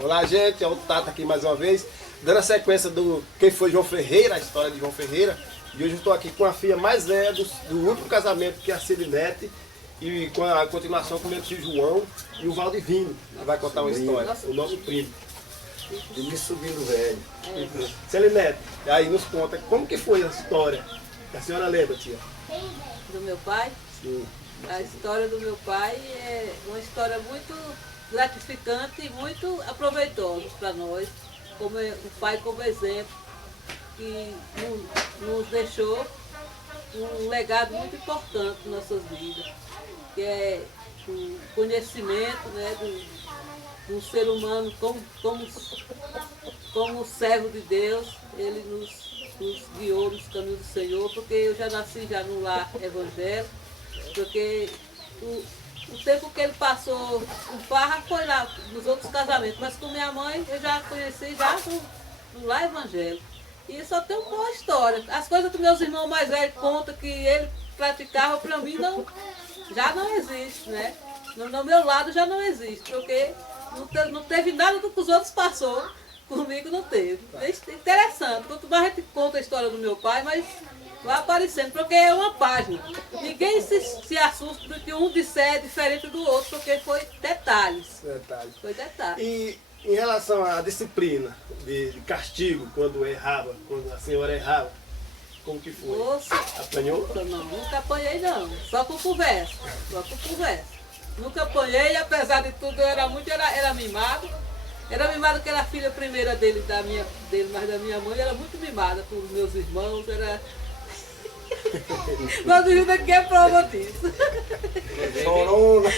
Olá, gente, é o Tata aqui mais uma vez, dando a sequência do quem foi João Ferreira, a história de João Ferreira. E hoje eu estou aqui com a filha mais velha do último casamento, que é a Cilinete, e com a continuação com o meu tio João e o Valdivino, que vai contar uma história, o nosso primo. E me subindo velho. Cilinete, aí nos conta como que foi a história. A senhora lembra, tia? Do meu pai? Sim. A história do meu pai é uma história muito gratificante e muito aproveitosa para nós, como o pai como exemplo, que nos deixou um legado muito importante em nossas vidas, que é o conhecimento, né, do ser humano como servo de Deus. Ele nos guiou nos caminhos do Senhor, porque eu já nasci já no lar evangélico, porque o tempo que ele passou com farra foi lá nos outros casamentos, mas com minha mãe eu já conheci já no lar evangélico. E só tem uma boa história. As coisas que meus irmãos mais velhos contam que ele praticava, para mim já não existe, né? No meu lado já não existe, porque não teve nada do que os outros passou. Comigo não teve. É interessante. Quanto mais a gente conta a história do meu pai, mas vai aparecendo, porque é uma página. Ninguém se assusta do que um disser é diferente do outro, porque foi detalhes. Detalhes. Foi detalhes. E em relação à disciplina de castigo, quando errava, quando a senhora errava, como que foi? Nossa, Apanhou? não, nunca apanhei não. Só com conversa. Nunca apanhei, apesar de tudo eu era mimado. Era mimado que era a filha primeira dele, mas da minha mãe era muito mimada por meus irmãos, era... Mas o Júlio aqui é prova disso. Chorona.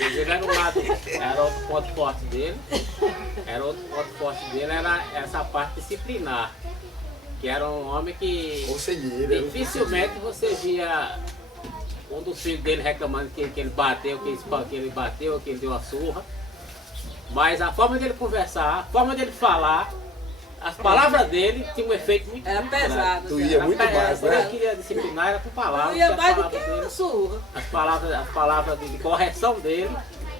Ele era um lado, era outro ponto forte dele. Era essa parte disciplinar. Que era um homem que Conselheiro. dificilmente você via um dos filhos dele reclamando que ele bateu, que ele bateu, que ele deu a surra. Mas a forma dele conversar, a forma dele falar, as palavras dele tinham um efeito muito Era grande. pesado. Tu ia muito mais, Quando né? ele queria disciplinar era com palavras. Eu ia as mais do palavras que dele- a surra. as palavras de correção dele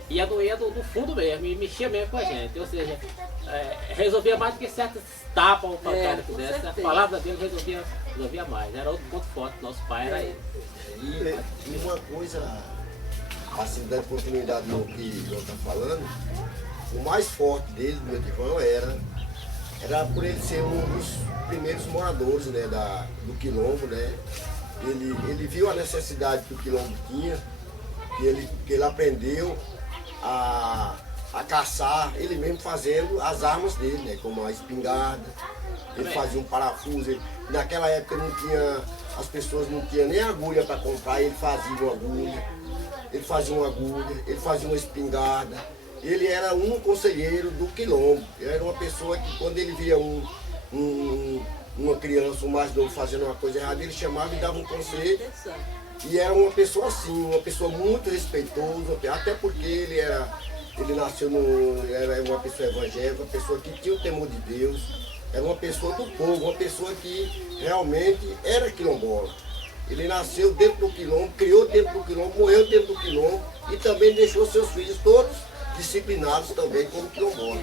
ia do fundo mesmo, e mexia mesmo com a gente. Ou seja, resolvia mais do que certas tapas ou pancadas que com desse. As certeza. palavras dele resolvia mais. Era outro ponto forte do nosso pai, era ele. E uma coisa, assim, dando continuidade no que o João está falando, o mais forte dele, do meu irmão, era por ele ser um dos primeiros moradores, né, do quilombo, né? Ele viu a necessidade que o quilombo tinha, que ele aprendeu a caçar, ele mesmo fazendo as armas dele, né, como a espingarda, ele fazia um parafuso. Naquela época as pessoas não tinham nem agulha para comprar, ele fazia uma agulha, ele fazia uma espingarda. Ele era um conselheiro do quilombo. Ele era uma pessoa que, quando ele via uma criança, um mais novo, fazendo uma coisa errada, ele chamava e dava um conselho. E era uma pessoa assim, uma pessoa muito respeitosa, até porque ele era uma pessoa evangélica, uma pessoa que tinha o temor de Deus, era uma pessoa do povo, uma pessoa que realmente era quilombola. Ele nasceu dentro do quilombo, criou dentro do quilombo, morreu dentro do quilombo e também deixou seus filhos todos disciplinados também como quilombola.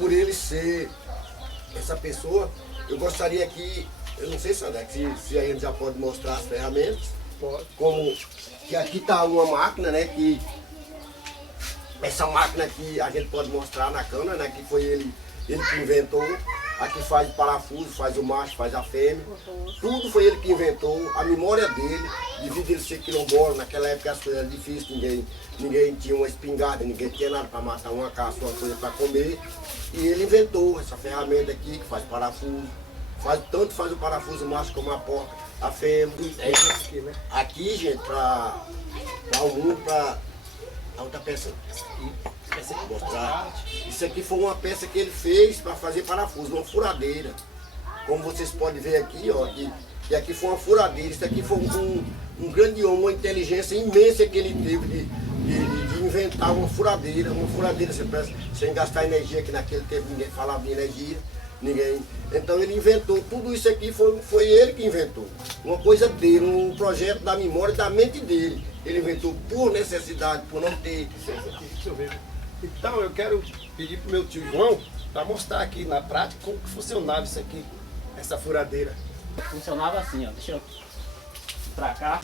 Por ele ser essa pessoa, eu gostaria que, eu não sei, Sandra, se a gente já pode mostrar as ferramentas, Pode. como que aqui está uma máquina, né, que essa máquina aqui a gente pode mostrar na câmera, né, que foi ele que inventou. Aqui faz o parafuso, faz o macho, faz a fêmea. Tudo foi ele que inventou. A memória dele, devido a ele ser quilombola, naquela época as coisas eram difíceis, ninguém tinha uma espingarda, ninguém tinha nada para matar uma caça, uma coisa para comer. E ele inventou essa ferramenta aqui que faz parafuso. Tanto faz o parafuso macho como a porca, a fêmea. É isso aqui, né? Aqui, gente, para o mundo, para a outra peça. Mostrar. Isso aqui foi uma peça que ele fez para fazer parafuso, uma furadeira. Como vocês podem ver aqui, ó, que aqui foi uma furadeira. Isso aqui foi um grande homem, uma inteligência imensa que ele teve de inventar uma furadeira sem gastar energia, que naquele tempo ninguém falava de energia. Ninguém. Então ele inventou, tudo isso aqui foi ele que inventou. Uma coisa dele, um projeto da memória, da mente dele. Ele inventou por necessidade, por não ter. Deixa eu ver. Então eu quero pedir pro meu tio João para mostrar aqui na prática como que funcionava isso aqui, essa furadeira. Funcionava assim, ó. Deixa eu ir pra cá.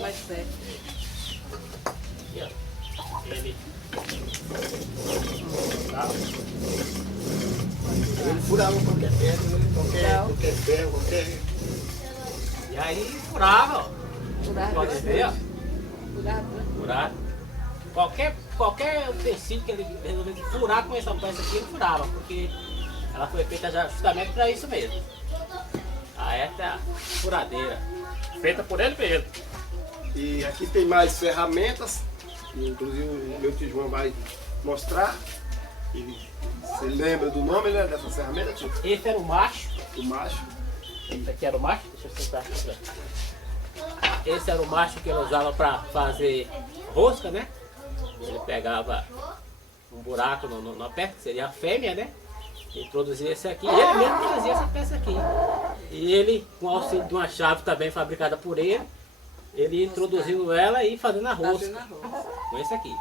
Mais certo. Aqui, ó. Ele. Tá? Ele furava qualquer pedra, qualquer ferro, qualquer... E aí furava, ó. Furava. Pode ver, ó. Furava, né? Furado. Qualquer utensílio que ele resolvesse furar com essa peça aqui, ele furava, porque ela foi feita já justamente para isso mesmo. Essa é a furadeira. Feita por ele mesmo. E aqui tem mais ferramentas, inclusive o meu tio João vai mostrar. Você lembra do nome, né, dessa ferramenta, tio? Esse era o macho. O macho. Esse aqui era o macho. Deixa eu sentar aqui. Esse era o macho que ele usava para fazer rosca, né? Ele pegava um buraco na peça, que seria a fêmea, né? Introduzia esse aqui. Ele mesmo fazia essa peça aqui. E ele, com o auxílio de uma chave também fabricada por ele introduzindo ela e fazendo a rosca. Com esse aqui.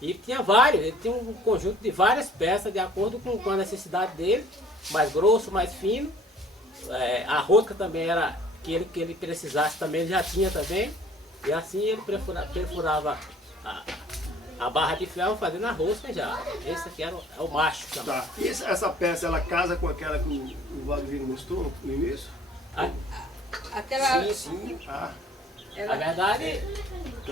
E tinha vários, ele tinha um conjunto de várias peças de acordo com a necessidade dele, mais grosso, mais fino. A rosca também era que ele precisasse também, ele já tinha também. E assim ele perfurava a barra de ferro fazendo a rosca já. Esse aqui era o macho também. Tá. E essa peça, ela casa com aquela que o Vladimir mostrou no início? Aquela. Sim. Ah, Na verdade,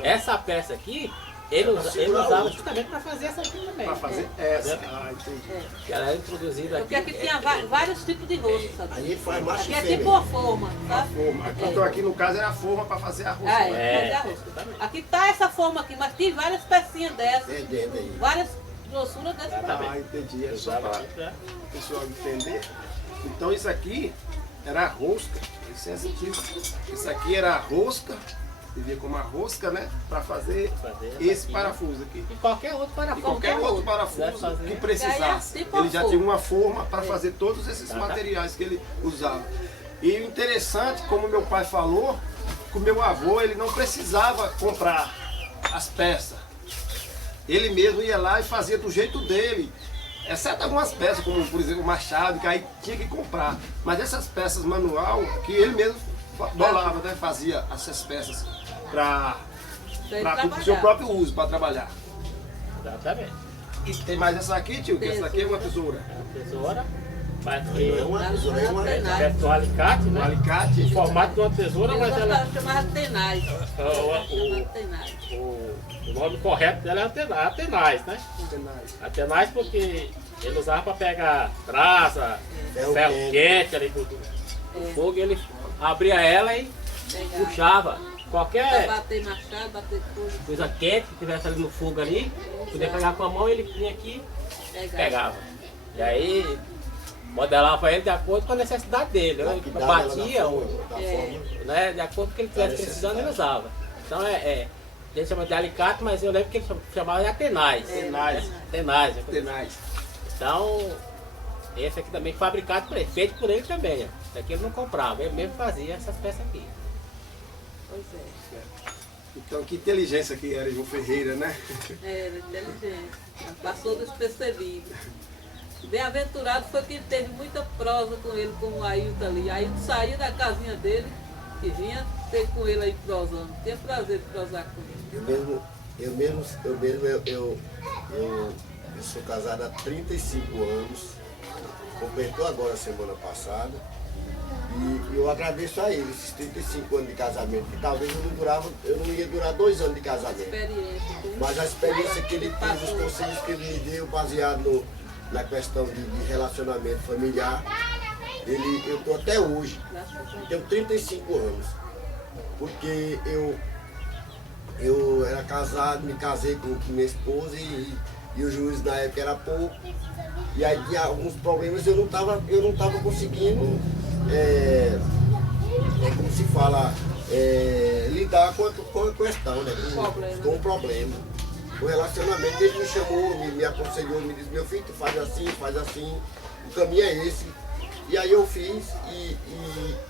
essa peça aqui, ele usava justamente para fazer essa aqui também. para fazer essa. Ah, entendi. Que ela era introduzida Porque aqui. aqui tinha vários tipos de rosca, sabe? Aí ele faz macho Aqui e é fêmea. tipo uma forma, A tá? forma. Então aqui no caso era a forma para fazer a rosca. Fazer a rosca. exatamente. Aqui tá essa forma aqui, mas tem várias pecinhas dessas, Tem dentro aí. várias grossuras dessas. Ah, entendi. É só para Exatamente. o pessoal entender. Então isso aqui era a rosca. Licença, tio. Isso aqui era a rosca. Você via como a rosca, né? Para fazer esse aqui. parafuso aqui. E qualquer outro E parafuso. qualquer outro Quiser parafuso fazer. que precisasse. Aí é tipo Ele já uma tinha uma forma para fazer todos esses Tá. materiais que ele usava. E o interessante, como meu pai falou, que o meu avô ele não precisava comprar as peças. Ele mesmo ia lá e fazia do jeito dele. Exceto algumas peças, como por exemplo o machado, que aí tinha que comprar. Mas essas peças manual, que ele mesmo bolava, né? Fazia essas peças para o seu próprio uso, para trabalhar. Exatamente. E tem mais essa aqui, tio, que essa aqui é uma tesoura. Tesoura. Mas Não é que uma tesoura, é uma... perto do alicate, Um né? alicate. O formato de uma tesoura, mas ela. Chamava tenaz. o- Tenaz. O nome correto dela é Atenais, né? Atenais porque ele usava para pegar brasa, Ferro ferro quente. quente ali do fogo, ele abria ela e puxava. Pra Qualquer bater machado, bater coisa, coisa quente que tivesse ali no fogo ali, podia pegar com a mão, ele vinha aqui e pegava. E aí modelava ele de acordo com a necessidade dele. Né? Lapidava Batia, ela da forma. né? De acordo com o que ele estivesse precisando, ele usava. Então a gente chama de alicate, mas eu lembro que ele chamava de Atenais. Tenaz. Atenais. Tenaz. Então, esse aqui também fabricado por ele, feito por ele também. Ó. Esse aqui ele não comprava, ele mesmo fazia essas peças aqui. Pois é. Então que inteligência que era João Ferreira, né? Era inteligente. Passou despercebido. Bem-aventurado foi quem teve muita prosa com ele, como o Ailton ali. Ailton saía da casinha dele e vinha ter com ele aí prosando. Tinha prazer de prosar com ele. Eu sou casado há 35 anos, completou agora semana passada, e eu agradeço a ele esses 35 anos de casamento, que talvez eu não ia durar 2 anos de casamento. Experiência. Mas a experiência que ele teve, os conselhos que ele me deu, baseado na questão de relacionamento familiar, eu estou até hoje, tenho 35 anos, porque eu era casado, me casei com minha esposa e o juiz na época era pouco, e aí tinha alguns problemas, eu não tava conseguindo, como se fala, lidar com a questão, né, com o problema. O relacionamento, ele me chamou, me aconselhou, me disse, meu filho, tu faz assim, o caminho é esse. E aí eu fiz e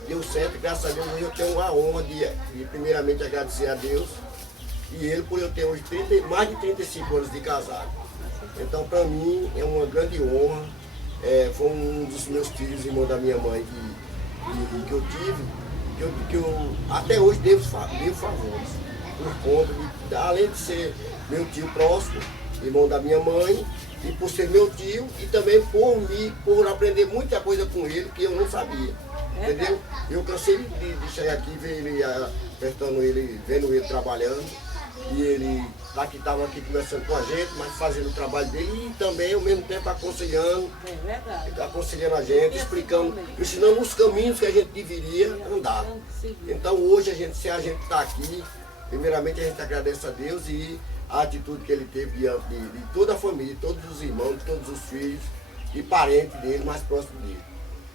deu certo, graças a Deus. Hoje eu tenho a honra de primeiramente agradecer a Deus e ele por eu ter hoje mais de 35 anos de casado. Então, para mim, é uma grande honra. Foi um dos meus filhos, irmão da minha mãe, que eu tive, que eu até hoje devo favores. Por conta além de ser meu tio próximo, irmão da minha mãe, e por ser meu tio, e também por aprender muita coisa com ele que eu não sabia. Entendeu? Eu cansei de chegar aqui, ver ele, apertando ele, vendo ele trabalhando, e ele estava aqui conversando com a gente, mas fazendo o trabalho dele, e também ao mesmo tempo aconselhando, aconselhando a gente, explicando, ensinando os caminhos que a gente deveria andar. Então hoje, se a gente está aqui, primeiramente a gente agradece a Deus e a atitude que ele teve diante de toda a família, todos os irmãos, todos os filhos e parentes dele, mais próximos dele.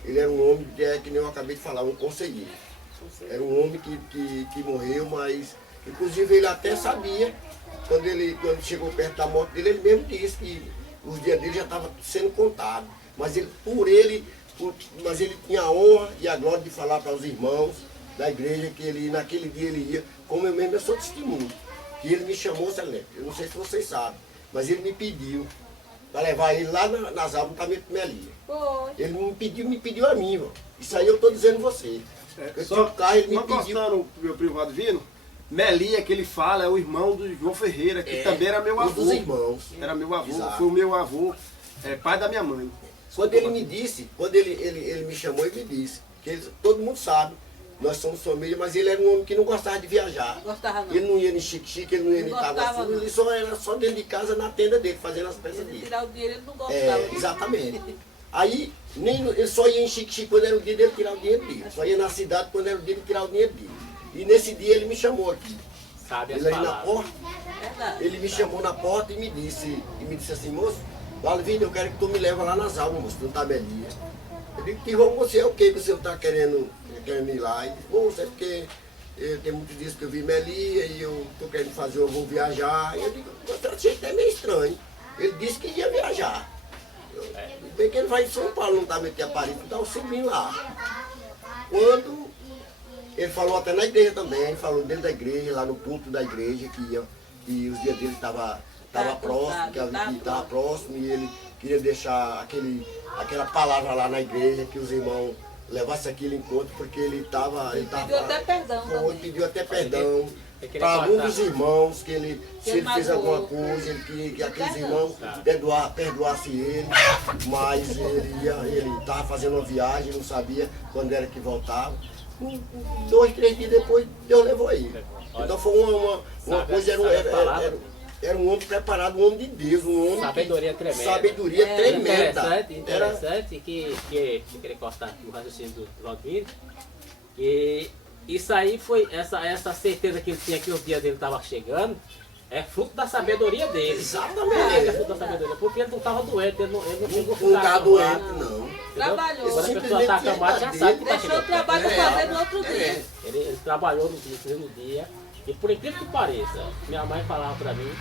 Ele era um homem, que nem eu acabei de falar, um conselheiro. Era um homem que morreu, mas inclusive ele até sabia, quando chegou perto da morte dele, ele mesmo disse que os dias dele já estavam sendo contados. Mas ele tinha a honra e a glória de falar para os irmãos da igreja que ele, naquele dia ele ia, como eu mesmo sou testemunho. E ele me chamou, Celeste, eu não sei se vocês sabem, mas ele me pediu para levar ele lá nas árvores para Melia. Ele me pediu a mim, mano. Isso aí eu estou dizendo você. Só carro, ele me pediu. gostando do meu primo Advino, Melia, que ele fala, é o irmão do João Ferreira, que também era meu avô. Um dos irmãos. Era meu avô, Exato. foi o meu avô, pai da minha mãe. Quando ele me disse, quando ele me chamou e me disse, que todo mundo sabe, nós somos família, mas ele era um homem que não gostava de viajar. Gostava não. Ele não ia em Chique-Chique, ele não ia em Itaguaçu, ele só era só dentro de casa, na tenda dele, fazendo as peças Ele dele. tirar o dinheiro, ele não gostava. Exatamente. Aí, ele só ia em Chique-Chique quando era o dia dele tirar o dinheiro dele. Só ia na cidade quando era o dia de tirar o dinheiro dele. E nesse dia ele me chamou aqui. Sabe as Ele aí na palavras. porta, Verdade. ele me chamou na porta e me disse assim, moço, Valvino, eu quero que tu me leva lá nas almas, moço, no Tabelinha. Eu digo, que vamos você, é o que você está querendo ir lá? Ele disse, moço, é porque tem muitos dias que eu vi Melia e eu estou querendo fazer, eu vou viajar. E eu digo, eu achei até meio estranho. Ele disse que ia viajar. Bem que ele vai em São Paulo, não está metendo a Paris, então eu subi lá. Quando ele falou até na igreja também, falou dentro da igreja, lá no culto da igreja, que os dias dele estavam próximos, que estava próximo, e ele queria deixar aquela palavra lá na igreja, que os irmãos levassem aquilo em conta, porque ele estava. Pediu até perdão também. Pediu até perdão Ele queria para algum cortar. dos irmãos, que se ele fez magoou. alguma coisa, ele queria que aqueles irmãos Tá. perdoassem ele, mas ele estava fazendo uma viagem, não sabia quando era que voltava. 2, 3 dias depois, Deus levou ele. Então foi uma coisa, era um homem preparado, um homem de Deus, um homem Sabedoria tremenda. Sabedoria tremenda. Interessante que eu queria cortar aqui o raciocínio do Valdemiro. E isso aí foi, essa certeza que ele tinha que os dias dele estavam chegando, é fruto da sabedoria dele. Exatamente. É fruto da sabedoria, porque ele não estava doente, ele não chegou a Não ficar estava acamado, doente, não. Trabalhou. Quando a pessoa está acamada, já sabe que está Deixou o chegando. trabalho para fazer no outro dia. Ele trabalhou no dia, e por incrível que pareça, minha mãe falava para mim,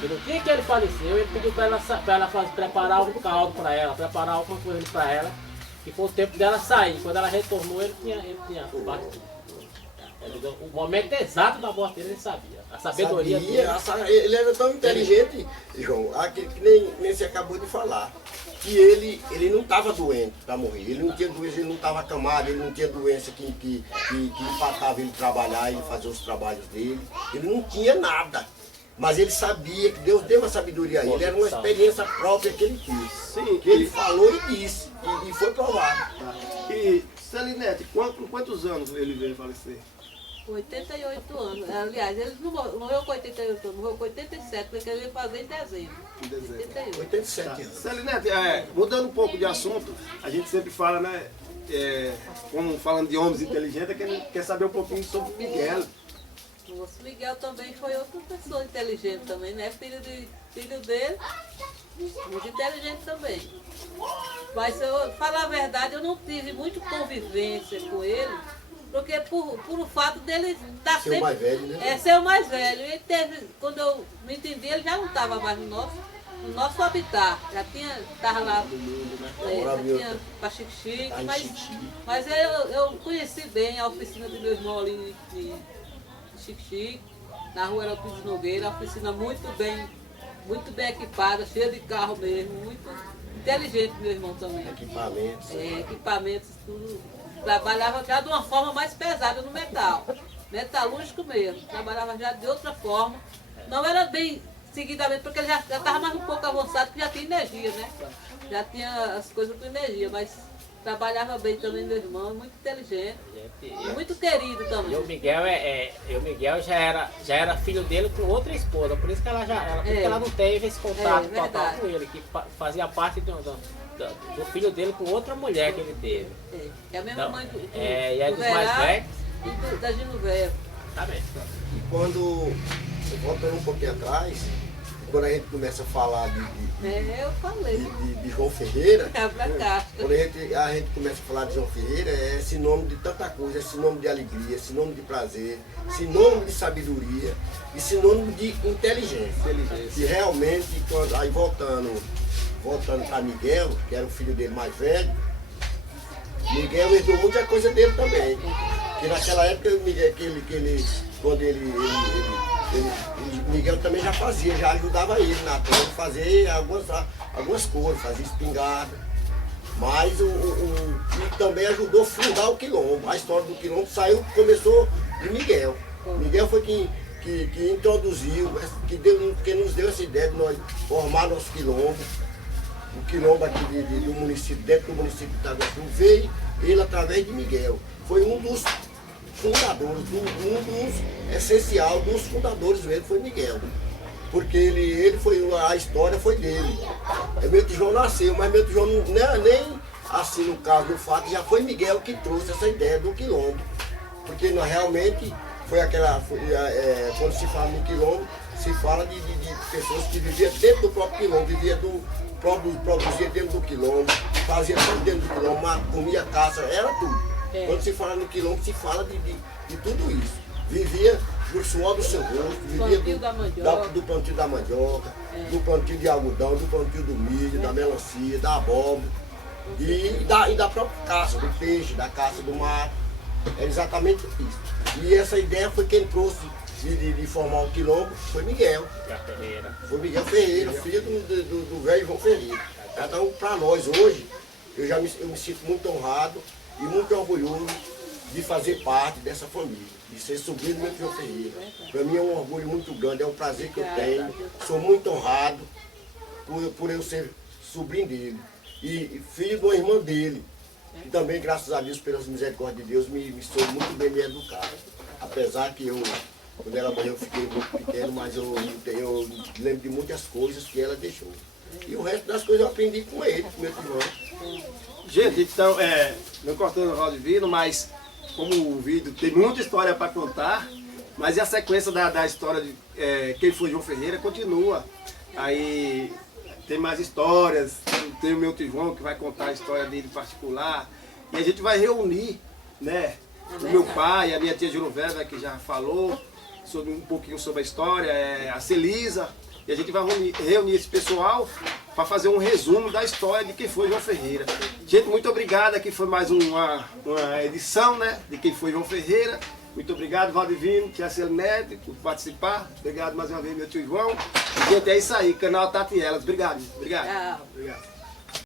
que no dia que ele faleceu, ele pediu para ela preparar algum caldo para ela, preparar alguma coisa para ela, que foi o tempo dela sair. Quando ela retornou, ele tinha batido. O momento exato da morte dele, ele sabia. A sabedoria dele. Ele era tão inteligente, João, que nem você acabou de falar, que ele não estava doente para morrer. Ele não tinha doença, ele não estava acamado, ele não tinha doença que empatava ele trabalhar, ele fazer os trabalhos dele. Ele não tinha nada. Mas ele sabia que Deus deu a sabedoria a ele. Era uma experiência própria que ele quis. Sim, Que ele falou e disse. E foi provado. E Celinete, com quantos anos ele veio falecer? 88 anos. Aliás, ele não morreu com 88 anos, morreu com 87, porque ele ia fazer em dezembro. Em dezembro. 88. 87 anos. Celinete, mudando um pouco de assunto, a gente sempre fala, né? Como falando de homens inteligentes, é que a gente quer saber um pouquinho sobre Miguel. O moço Miguel também foi outra pessoa inteligente também, né? Filho dele, muito inteligente também. Mas se eu falar a verdade, eu não tive muito convivência com ele, porque por o fato dele estar Ser o mais velho, né? ser o mais velho. Ele teve, quando eu me entendi, ele já não estava mais no nosso habitat. Já estava lá, já tinha para Chique-Chique, mas eu conheci bem a oficina do meu irmão ali de Chique-Chique. na rua Alpides Nogueira, a oficina muito bem equipada, cheia de carro mesmo, muito inteligente meu irmão também. Equipamentos. Equipamentos, tudo. Trabalhava já de uma forma mais pesada no metal, metalúrgico mesmo. Trabalhava já de outra forma. Não era bem seguidamente, porque ele já estava mais um pouco avançado, porque já tinha energia, né? Já tinha as coisas com energia, mas trabalhava bem também meu irmão, muito inteligente. E muito querido também. E o Miguel já era filho dele com outra esposa, por isso que ela não teve esse contato total com ele, que fazia parte do filho dele com outra mulher que ele teve. É a mesma mãe do e é dos mais velhos. E da Ginovéia. Tá bem. E quando, voltando um pouquinho atrás, quando a gente começa a falar eu falei. de João Ferreira, Quando a gente começa a falar de João Ferreira, é sinônimo de tanta coisa, é sinônimo de alegria, é sinônimo de prazer, sinônimo de sabedoria e sinônimo de inteligência. E realmente, aí voltando para Miguel, que era o filho dele mais velho, Miguel herdou muita coisa dele também. Que naquela época, Miguel também já fazia, já ajudava ele na terra a fazer algumas coisas, fazia espingarda. Mas e também ajudou a fundar o Quilombo. A história do Quilombo começou de Miguel. Miguel foi que introduziu, que nos deu essa ideia de nós formar nosso Quilombo. O Quilombo aqui do município, dentro do município de Itaguatu, veio ele através de Miguel. Foi um dos fundadores, dos fundadores mesmo, foi Miguel. Porque a história foi dele. Meu tio João nasceu, mas meu tio João nem assim no caso, no fato, já foi Miguel que trouxe essa ideia do Quilombo. Porque realmente quando se fala no Quilombo, se fala de pessoas que viviam dentro do próprio Quilombo, produzia dentro do Quilombo, fazia tudo dentro do Quilombo, comia, caça, era tudo. Quando se fala no Quilombo, se fala de tudo isso. Vivia do suor do seu rosto, vivia do plantio da mandioca, do plantio de algodão, do plantio do milho, da melancia, da abóbora e da própria caça, do peixe, da caça do mar. É exatamente isso. E essa ideia foi quem trouxe de formar o Quilombo, foi Miguel. Foi Miguel Ferreira, filho do velho João Ferreira. Então, para nós hoje, eu me sinto muito honrado e muito orgulhoso de fazer parte dessa família, de ser sobrinho do meu João Ferreira. Para mim é um orgulho muito grande, é um prazer que eu tenho. Sou muito honrado por eu ser sobrinho dele e filho de uma irmã dele. E também, graças a Deus, pelas misericórdias de Deus, me sou muito bem me educado. Apesar que quando ela morreu, eu fiquei muito pequeno, mas eu lembro de muitas coisas que ela deixou. E o resto das coisas eu aprendi com ele, com meu irmão. Gente, então, não cortando o roda de vídeo, mas como o vídeo tem muita história para contar, mas e a sequência da história de quem foi João Ferreira continua. Aí tem mais histórias, tem o meu tio João que vai contar a história dele particular, e a gente vai reunir, né, o meu pai, a minha tia Genoveva, que já falou um pouquinho sobre a história, a Celisa, e a gente vai reunir esse pessoal para fazer um resumo da história de quem foi João Ferreira. Gente, muito obrigado, aqui foi mais uma edição, né, de quem foi João Ferreira. Muito obrigado, Valdivino, tia Celinete, por participar. Obrigado mais uma vez, meu tio João. Gente, é isso aí, canal Tati Elas. Obrigado. Obrigado. Tchau. Obrigado.